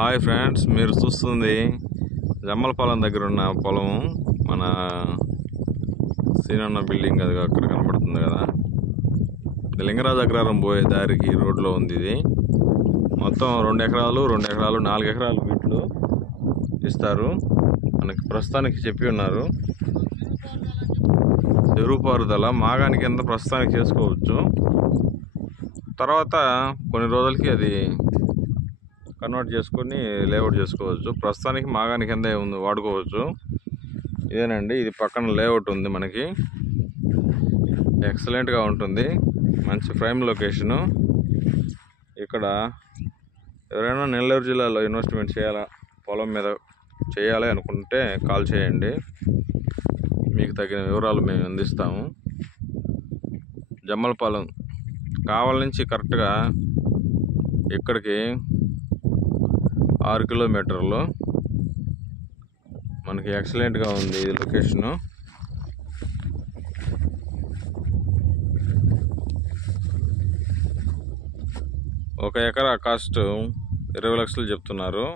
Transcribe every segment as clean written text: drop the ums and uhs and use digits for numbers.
Hi friends, మీరు చూస్తుంది జమ్మలపాలెం దగ్గర ఉన్న పొలం. మన సీనన్న బిల్డింగ్ అది అక్కడ కనపడుతుంది కదా, లింగరాజు అగ్రహారం పోయే దారికి రోడ్లో ఉంది ఇది. మొత్తం 2 ఎకరాలు 4 ఎకరాలు వీటిలో ఇస్తారు మనకి. ప్రస్తుతానికి చెప్పి ఉన్నారు చెరువు పారుదల మాగాని కింద ప్రస్తుతానికి చేసుకోవచ్చు. తర్వాత కొన్ని రోజులకి అది కన్వర్ట్ చేసుకొని లేఅవుట్ చేసుకోవచ్చు. ప్రస్తుతానికి మాగాని కింద ఉంది, వాడుకోవచ్చు. ఇదేనండి, ఇది పక్కన లేఅవుట్ ఉంది మనకి. ఎక్సలెంట్గా ఉంటుంది, మంచి ప్రైమ్ లొకేషను. ఇక్కడ ఎవరైనా నెల్లూరు జిల్లాలో ఇన్వెస్ట్మెంట్ చేయాలా, పొలం మీద చేయాలి అనుకుంటే కాల్ చేయండి, మీకు తగిన వివరాలు మేము అందిస్తాము. జమ్మలపాలెం కావల నుంచి కరెక్ట్గా ఇక్కడికి 6 కిలోమీటర్లు. మనకి ఎక్సలెంట్గా ఉంది ఇది లొకేషను. ఒక ఎకరా కాస్ట్ 20 లక్షలు చెప్తున్నారు.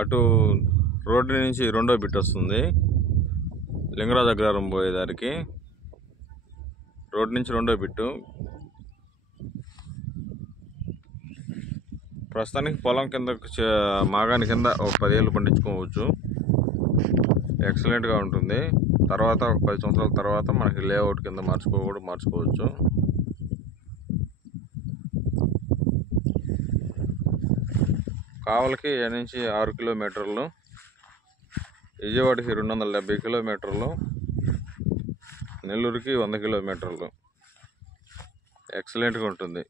అటు రోడ్డు నుంచి రెండో బిట్ వస్తుంది, లింగరాజు అగ్రహారం పోయేదానికి రోడ్డు నుంచి రెండో బిట్టు. ప్రస్తుతానికి పొలం కింద మాగాని కింద ఒక 10 ఏళ్ళు పండించుకోవచ్చు. ఎక్సలెంట్గా ఉంటుంది. తర్వాత ఒక 10 సంవత్సరాల తర్వాత మనకి లేఅవుట్ కింద మార్చుకోవచ్చు. కావలికి నుంచి 6 కిలోమీటర్లు, విజయవాడకి 270 కిలోమీటర్లు, నెల్లూరుకి 100 కిలోమీటర్లు. ఎక్సలెంట్గా ఉంటుంది.